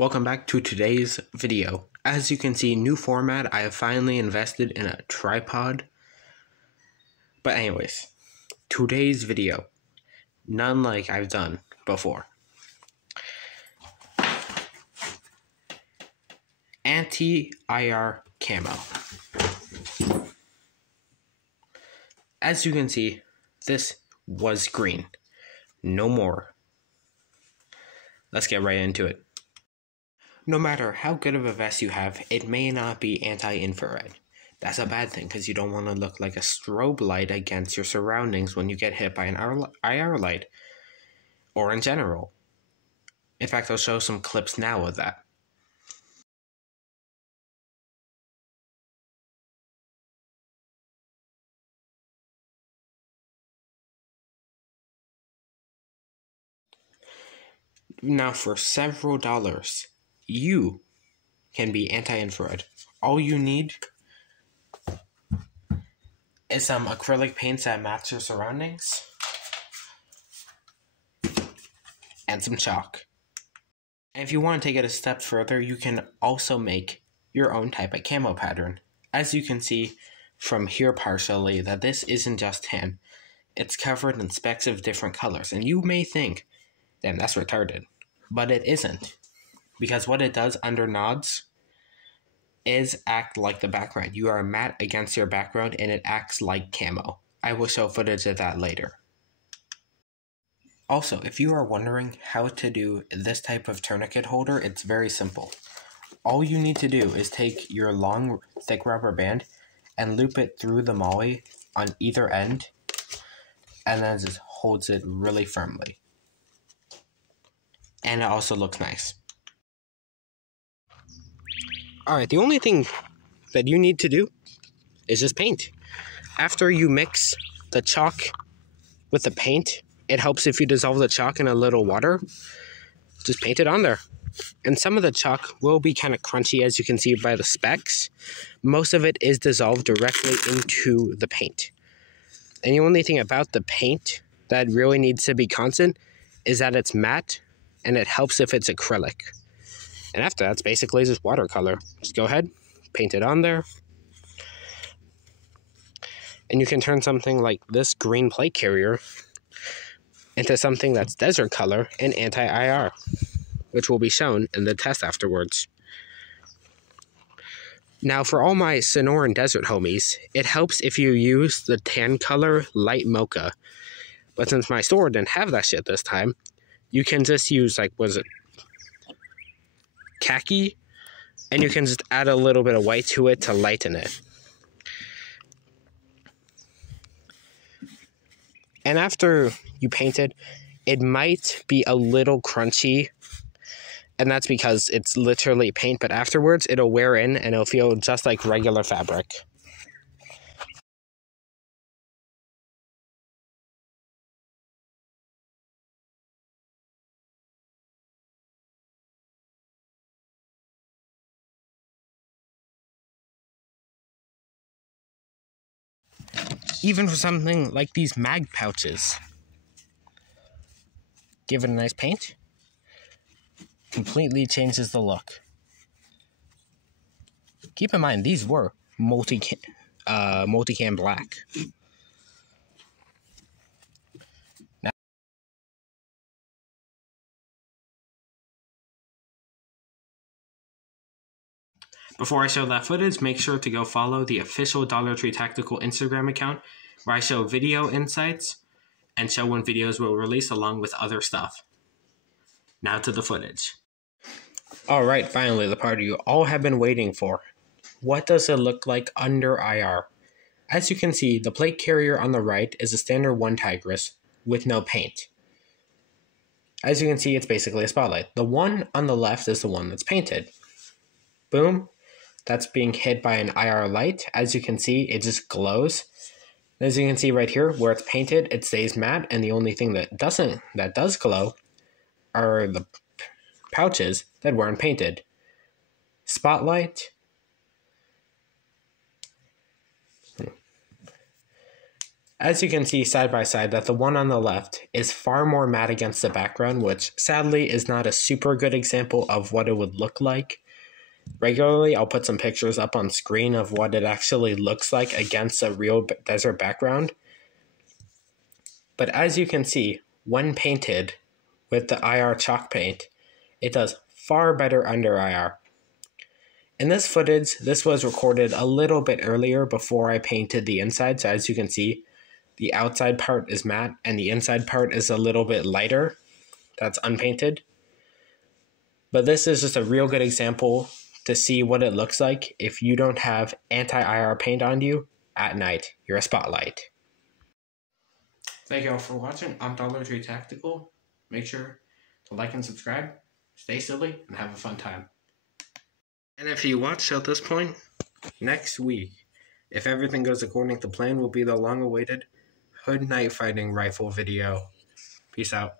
Welcome back to today's video. As you can see, new format. I have finally invested in a tripod. But anyways, today's video, none like I've done before. Anti-IR camo. As you can see, this was green. No more. Let's get right into it. No matter how good of a vest you have, it may not be anti-infrared. That's a bad thing because you don't want to look like a strobe light against your surroundings when you get hit by an IR light, or in general. In fact, I'll show some clips now of that. Now, for several dollars, you can be anti-infrared. All you need is some acrylic paints that match your surroundings and some chalk. And if you want to take it a step further, you can also make your own type of camo pattern. As you can see from here partially, that this isn't just tan. It's covered in specks of different colors. And you may think, damn, that's retarded. But it isn't. Because what it does under nods is act like the background. You are matte against your background and it acts like camo. I will show footage of that later. Also, if you are wondering how to do this type of tourniquet holder, it's very simple. All you need to do is take your long, thick rubber band and loop it through the molly on either end, and then just holds it really firmly. And it also looks nice. Alright, the only thing that you need to do is just paint. After you mix the chalk with the paint, it helps if you dissolve the chalk in a little water. Just paint it on there. And some of the chalk will be kind of crunchy, as you can see by the specks. Most of it is dissolved directly into the paint. And the only thing about the paint that really needs to be constant is that it's matte, and it helps if it's acrylic. And after that, it's basically just watercolor. Just go ahead, paint it on there. And you can turn something like this green plate carrier into something that's desert color and anti-IR, which will be shown in the test afterwards. Now, for all my Sonoran desert homies, it helps if you use the tan color light mocha. But since my store didn't have that shit this time, you can just use, like, was it khaki? And you can just add a little bit of white to it to lighten it. And after you paint it, it might be a little crunchy. And that's because it's literally paint, but afterwards it'll wear in and it'll feel just like regular fabric. Even for something like these mag pouches. Give it a nice paint. Completely changes the look. Keep in mind, these were multicam black. Now, before I show that footage, make sure to go follow the official Dollar Tree Tactical Instagram account, where I show video insights and show when videos will release along with other stuff. Now to the footage. Alright, finally, the part you all have been waiting for. What does it look like under IR? As you can see, the plate carrier on the right is a standard 1 Tigris with no paint. As you can see, it's basically a spotlight. The one on the left is the one that's painted. Boom. That's being hit by an IR light. As you can see, it just glows. As you can see right here, where it's painted, it stays matte, and the only thing that does glow are the pouches that weren't painted. Spotlight. As you can see side by side that the one on the left is far more matte against the background, which sadly is not a super good example of what it would look like. Regularly, I'll put some pictures up on screen of what it actually looks like against a real desert background. But as you can see, when painted with the IR chalk paint, it does far better under IR. In this footage, this was recorded a little bit earlier before I painted the inside, so as you can see, the outside part is matte and the inside part is a little bit lighter. That's unpainted. But this is just a real good example to see what it looks like if you don't have anti-IR paint on you at night. You're a spotlight. Thank you all for watching. I'm Dollar Tree Tactical. Make sure to like and subscribe. Stay silly and have a fun time. And if you watched till this point, next week, if everything goes according to plan, will be the long-awaited Hood Night Fighting Rifle video. Peace out.